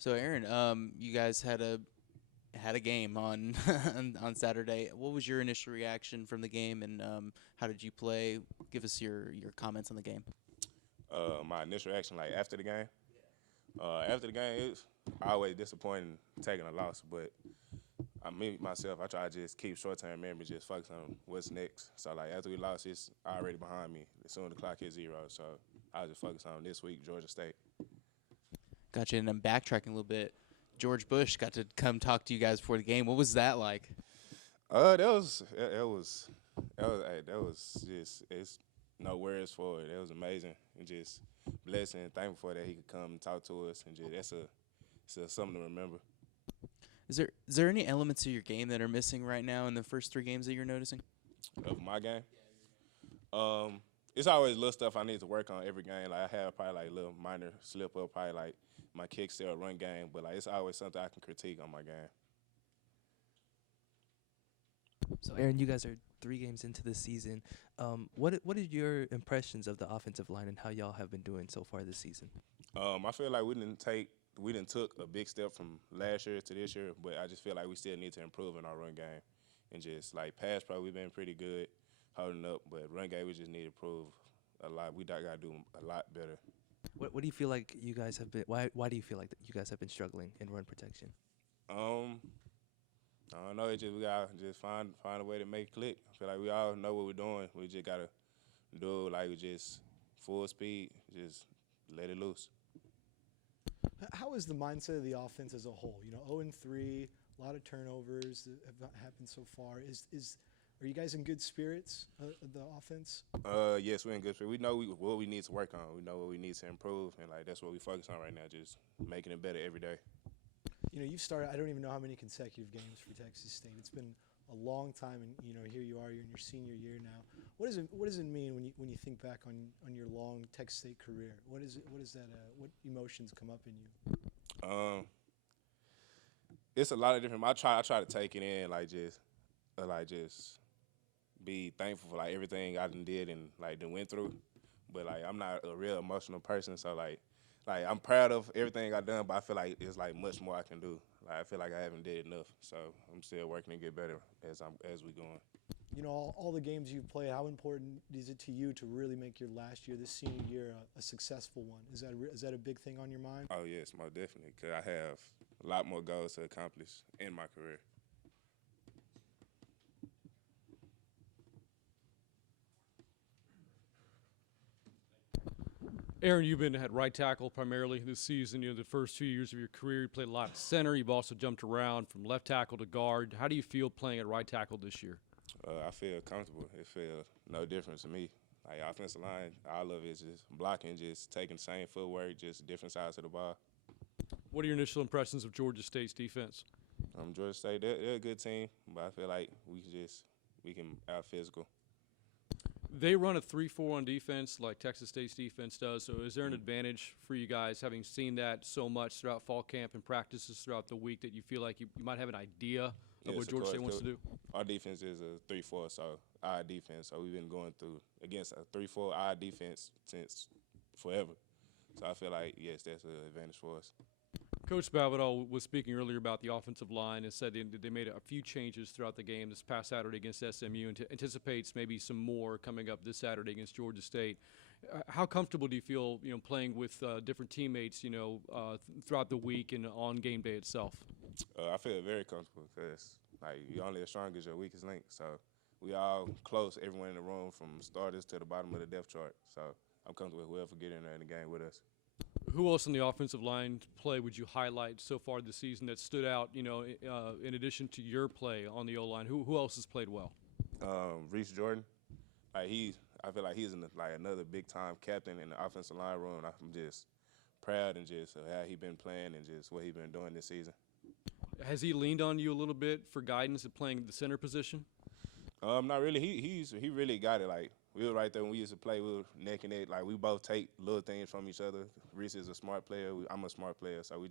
So Aaron, you guys had a game on on Saturday. What was your initial reaction from the game, and how did you play? Give us your comments on the game. My initial reaction, like after the game, it's always disappointing taking a loss. But me myself, I try to just keep short-term memory, just focus on what's next. So like after we lost, it's already behind me. As soon as the clock hits zero, so I just focus on this week, Georgia State. Gotcha. And I'm backtracking a little bit. George Bush got to come talk to you guys before the game. What was that like? That was just it's no words for it. That was amazing and just blessing and thankful for that he could come and talk to us and just it's something to remember. Is there any elements of your game that are missing right now in the first three games that you're noticing? Of my game. It's always little stuff I need to work on every game. Like I have probably like little minor slip up, probably like my kick still run game, but like it's always something I can critique on my game. So, Aaron, you guys are 3 games into the season. What are your impressions of the offensive line and how y'all have been doing so far this season? I feel like we didn't took a big step from last year to this year, but I just feel like we still need to improve in our run game and just like pass pro we've been pretty good holding up, but run game we just need to improve a lot. We got to do a lot better. What do you feel like you guys have been? Why do you feel like that you guys have been struggling in run protection? Um, I don't know. It's just we gotta just find a way to make it click. I feel like we all know what we're doing. We just gotta do it like just full speed, just let it loose. How is the mindset of the offense as a whole? 0-3, a lot of turnovers that have not happened so far. Are you guys in good spirits, the offense? Yes, we're in good shape. We know what we need to work on. We know what we need to improve, and like that's what we focus on right now, just making it better every day. You've started. I don't even know how many consecutive games for Texas State. It's been a long time, and here you are. You're in your senior year now. What does it mean when you think back on your long Texas State career? What is it? What is that? What emotions come up in you? Um, it's a lot of different. I try to take it in, like just be thankful for like everything I done did and like done went through. But like I'm not a real emotional person, so like I'm proud of everything I done, but I feel like there's like much more I can do. Like I feel like I haven't did enough, so I'm still working to get better as we going. All the games you've played. How important is it to you to really make your last year, this senior year, a successful one? Is that a big thing on your mind? Oh yes, most definitely, because I have a lot more goals to accomplish in my career. Aaron, you've been at right tackle primarily this season. The first 2 years of your career, you played a lot of center. You've also jumped around from left tackle to guard. How do you feel playing at right tackle this year? I feel comfortable. It feels no difference to me. Like offensive line, all of it is just blocking, just taking the same footwork, just different sides of the ball. What are your initial impressions of Georgia State's defense? Georgia State, they're a good team, but I feel like we can out physical. They run a 3-4 on defense like Texas State's defense does. So is there an advantage for you guys, having seen that so much throughout fall camp and practices throughout the week, that you feel like you might have an idea of Yes, what of Georgia course, State wants to 'cause do? our defense is a 3-4, so our defense. So we've been going through against a 3-4 our defense since forever. So I feel like yes, that's an advantage for us. Coach Spavital was speaking earlier about the offensive line and said they made a few changes throughout the game this past Saturday against SMU and anticipates maybe some more coming up this Saturday against Georgia State. How comfortable do you feel, playing with different teammates, throughout the week and on game day itself? I feel very comfortable because like you're only as strong as your weakest link. So we all close, everyone in the room from starters to the bottom of the depth chart. So I'm comfortable with whoever get in there in the game with us. Who else on the offensive line play would you highlight so far this season that stood out, in addition to your play on the O-line? Who else has played well? Reese Jordan, I feel like he's like another big time captain in the offensive line room. I'm just proud and just how he been playing and just what he been doing this season. Has he leaned on you a little bit for guidance at playing the center position? Not really. He really got it. Like we were right there when we used to play. We were neck and neck. Like we both take little things from each other. Reese is a smart player. I'm a smart player. So we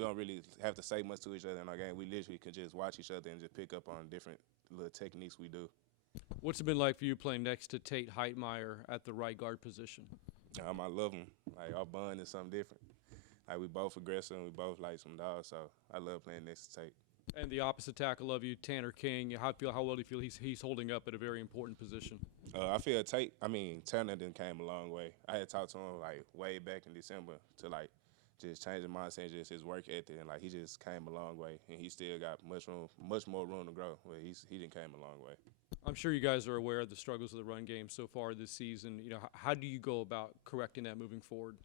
don't really have to say much to each other in our game. We literally can just watch each other and just pick up on different little techniques we do. What's it been like for you playing next to Tate Heitmeyer at the right guard position? I love him. Like our bond is something different. Like we both aggressive and we both like some dogs. So I love playing next to Tate. And the opposite tackle of you, Tanner King. How well do you feel he's holding up at a very important position? I feel Tanner done came a long way. I had talked to him like way back in December to like just change his mindset, just his work ethic, and like he just came a long way, and he still got much more room to grow. But he didn't came a long way. I'm sure you guys are aware of the struggles of the run game so far this season. You know, how do you go about correcting that moving forward?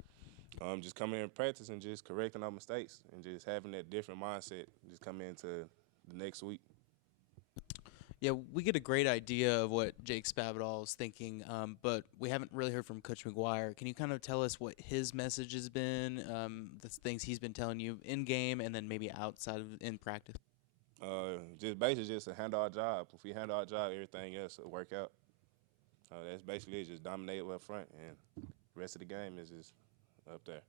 Just coming in and practice and just correcting our mistakes and just having that different mindset. Just come into the next week. Yeah, we get a great idea of what Jake Spavital is thinking, but we haven't really heard from Coach McGuire. Can you kind of tell us what his message has been, the things he's been telling you in game, and then maybe outside of in practice? Just basically just to handle our job. If we handle our job, everything else will work out. That's basically it. Just dominate up front, and the rest of the game is just up there.